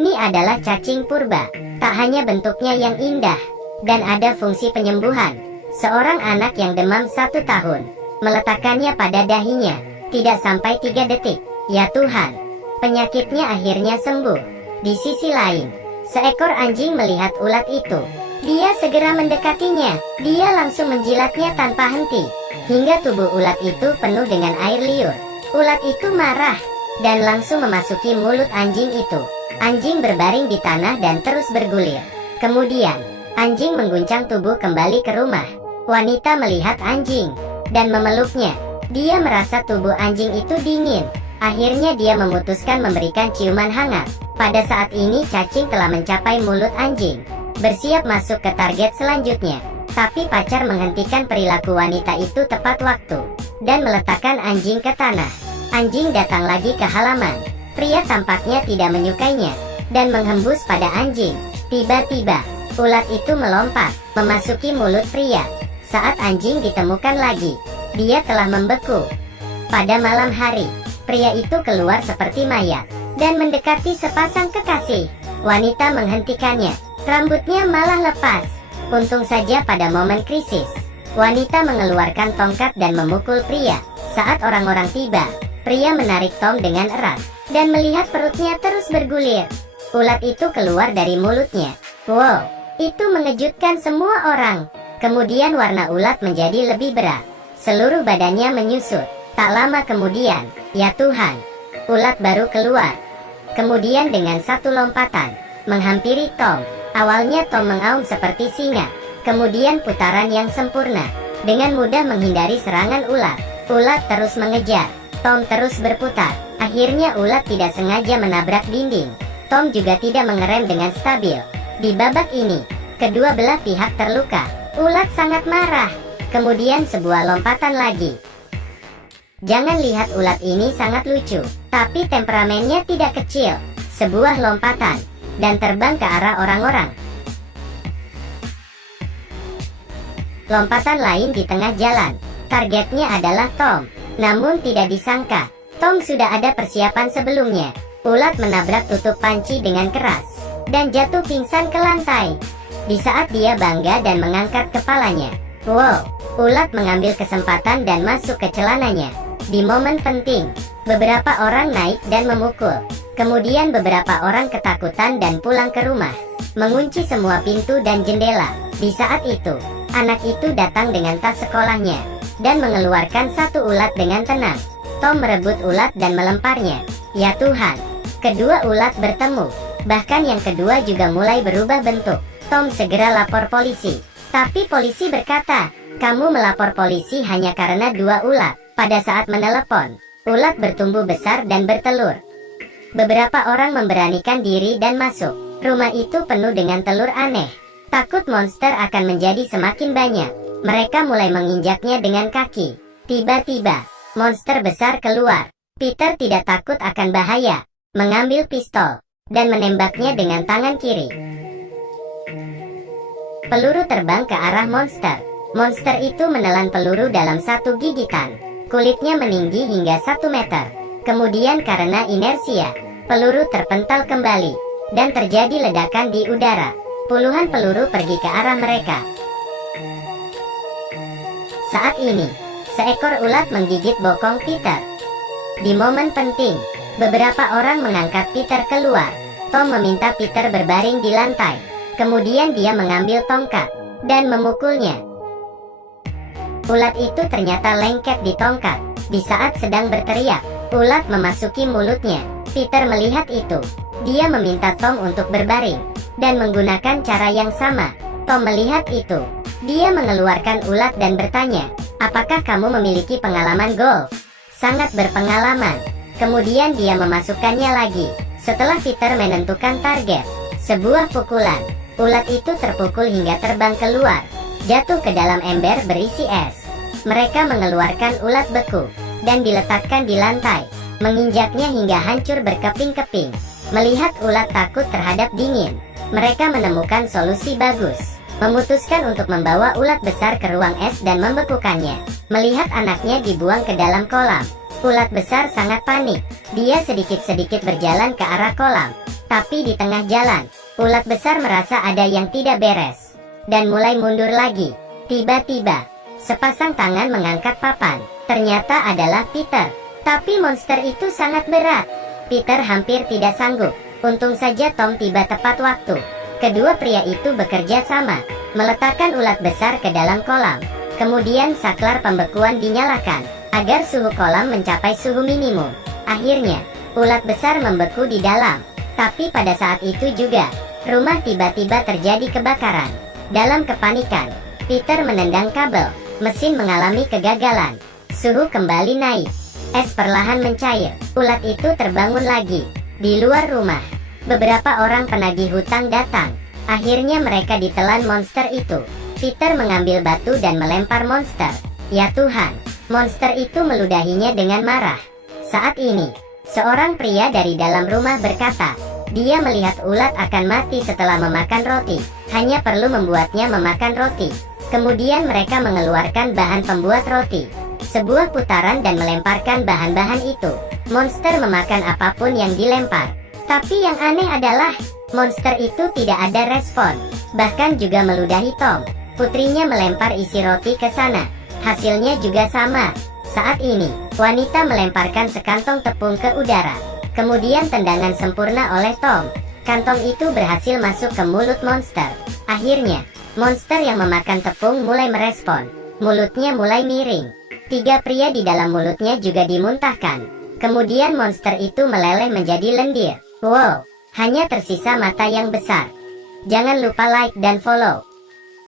Ini adalah cacing purba. Tak hanya bentuknya yang indah, dan ada fungsi penyembuhan. Seorang anak yang demam 1 tahun, meletakkannya pada dahinya. Tidak sampai 3 detik. Ya Tuhan, penyakitnya akhirnya sembuh. Di sisi lain, seekor anjing melihat ulat itu. Dia segera mendekatinya. Dia langsung menjilatnya tanpa henti, hingga tubuh ulat itu penuh dengan air liur. Ulat itu marah, dan langsung memasuki mulut anjing itu. Anjing berbaring di tanah dan terus bergulir. Kemudian, anjing mengguncang tubuh kembali ke rumah. Wanita melihat anjing, dan memeluknya. Dia merasa tubuh anjing itu dingin. Akhirnya dia memutuskan memberikan ciuman hangat. Pada saat ini cacing telah mencapai mulut anjing, bersiap masuk ke target selanjutnya. Tapi pacar menghentikan perilaku wanita itu tepat waktu, dan meletakkan anjing ke tanah. Anjing datang lagi ke halaman. Pria tampaknya tidak menyukainya, dan menghembus pada anjing. Tiba-tiba, ulat itu melompat, memasuki mulut pria. Saat anjing ditemukan lagi, dia telah membeku. Pada malam hari, pria itu keluar seperti mayat, dan mendekati sepasang kekasih. Wanita menghentikannya. Rambutnya malah lepas. Untung saja pada momen krisis, wanita mengeluarkan tongkat dan memukul pria. Saat orang-orang tiba, pria menarik Tom dengan erat, dan melihat perutnya terus bergulir. Ulat itu keluar dari mulutnya. Wow, itu mengejutkan semua orang. Kemudian warna ulat menjadi lebih berat. Seluruh badannya menyusut. Tak lama kemudian, ya Tuhan, ulat baru keluar. Kemudian dengan satu lompatan, menghampiri Tom. Awalnya Tom mengaum seperti singa. Kemudian putaran yang sempurna. Dengan mudah menghindari serangan ulat. Ulat terus mengejar. Tom terus berputar. Akhirnya ulat tidak sengaja menabrak dinding. Tom juga tidak mengerem dengan stabil. Di babak ini, kedua belah pihak terluka. Ulat sangat marah. Kemudian sebuah lompatan lagi. Jangan lihat ulat ini sangat lucu, tapi temperamennya tidak kecil. Sebuah lompatan, dan terbang ke arah orang-orang. Lompatan lain di tengah jalan. Targetnya adalah Tom. Namun tidak disangka, Tom sudah ada persiapan sebelumnya. Ulat menabrak tutup panci dengan keras, dan jatuh pingsan ke lantai. Di saat dia bangga dan mengangkat kepalanya, wow, ulat mengambil kesempatan dan masuk ke celananya. Di momen penting, beberapa orang naik dan memukul. Kemudian beberapa orang ketakutan dan pulang ke rumah, mengunci semua pintu dan jendela. Di saat itu, anak itu datang dengan tas sekolahnya, dan mengeluarkan satu ulat dengan tenang. Tom merebut ulat dan melemparnya. Ya Tuhan, kedua ulat bertemu. Bahkan yang kedua juga mulai berubah bentuk. Tom segera lapor polisi. Tapi polisi berkata, kamu melapor polisi hanya karena 2 ulat. Pada saat menelepon, ulat bertumbuh besar dan bertelur. Beberapa orang memberanikan diri dan masuk. Rumah itu penuh dengan telur aneh. Takut monster akan menjadi semakin banyak. Mereka mulai menginjaknya dengan kaki. Tiba-tiba, monster besar keluar. Peter tidak takut akan bahaya. Mengambil pistol, dan menembaknya dengan tangan kiri. Peluru terbang ke arah monster. Monster itu menelan peluru dalam satu gigitan. Kulitnya meninggi hingga 1 meter. Kemudian karena inersia, peluru terpental kembali, dan terjadi ledakan di udara. Puluhan peluru pergi ke arah mereka. Saat ini, seekor ulat menggigit bokong Peter. Di momen penting, beberapa orang mengangkat Peter keluar. Tom meminta Peter berbaring di lantai. Kemudian dia mengambil tongkat, dan memukulnya. Ulat itu ternyata lengket di tongkat. Di saat sedang berteriak, ulat memasuki mulutnya. Peter melihat itu. Dia meminta Tom untuk berbaring, dan menggunakan cara yang sama. Tom melihat itu. Dia mengeluarkan ulat dan bertanya, apakah kamu memiliki pengalaman golf? Sangat berpengalaman. Kemudian dia memasukkannya lagi. Setelah Peter menentukan target, sebuah pukulan, ulat itu terpukul hingga terbang keluar, jatuh ke dalam ember berisi es. Mereka mengeluarkan ulat beku, dan diletakkan di lantai, menginjaknya hingga hancur berkeping-keping. Melihat ulat takut terhadap dingin, mereka menemukan solusi bagus. Memutuskan untuk membawa ulat besar ke ruang es dan membekukannya. Melihat anaknya dibuang ke dalam kolam, ulat besar sangat panik. Dia sedikit-sedikit berjalan ke arah kolam. Tapi di tengah jalan, ulat besar merasa ada yang tidak beres dan mulai mundur lagi. Tiba-tiba, sepasang tangan mengangkat papan. Ternyata adalah Peter. Tapi monster itu sangat berat. Peter hampir tidak sanggup. Untung saja Tom tiba tepat waktu. Kedua pria itu bekerja sama, meletakkan ulat besar ke dalam kolam. Kemudian saklar pembekuan dinyalakan, agar suhu kolam mencapai suhu minimum. Akhirnya, ulat besar membeku di dalam. Tapi pada saat itu juga, rumah tiba-tiba terjadi kebakaran. Dalam kepanikan, Peter menendang kabel. Mesin mengalami kegagalan. Suhu kembali naik. Es perlahan mencair. Ulat itu terbangun lagi. Di luar rumah, beberapa orang penagih hutang datang. Akhirnya mereka ditelan monster itu. Peter mengambil batu dan melempar monster. Ya Tuhan, monster itu meludahinya dengan marah. Saat ini, seorang pria dari dalam rumah berkata, dia melihat ulat akan mati setelah memakan roti. Hanya perlu membuatnya memakan roti. Kemudian mereka mengeluarkan bahan pembuat roti, sebuah putaran dan melemparkan bahan-bahan itu. Monster memakan apapun yang dilempar. Tapi yang aneh adalah, monster itu tidak ada respon. Bahkan juga meludahi Tom. Putrinya melempar isi roti ke sana. Hasilnya juga sama. Saat ini, wanita melemparkan sekantong tepung ke udara. Kemudian tendangan sempurna oleh Tom. Kantong itu berhasil masuk ke mulut monster. Akhirnya, monster yang memakan tepung mulai merespon. Mulutnya mulai miring. 3 pria di dalam mulutnya juga dimuntahkan. Kemudian monster itu meleleh menjadi lendir. Wow, hanya tersisa mata yang besar. Jangan lupa like dan follow.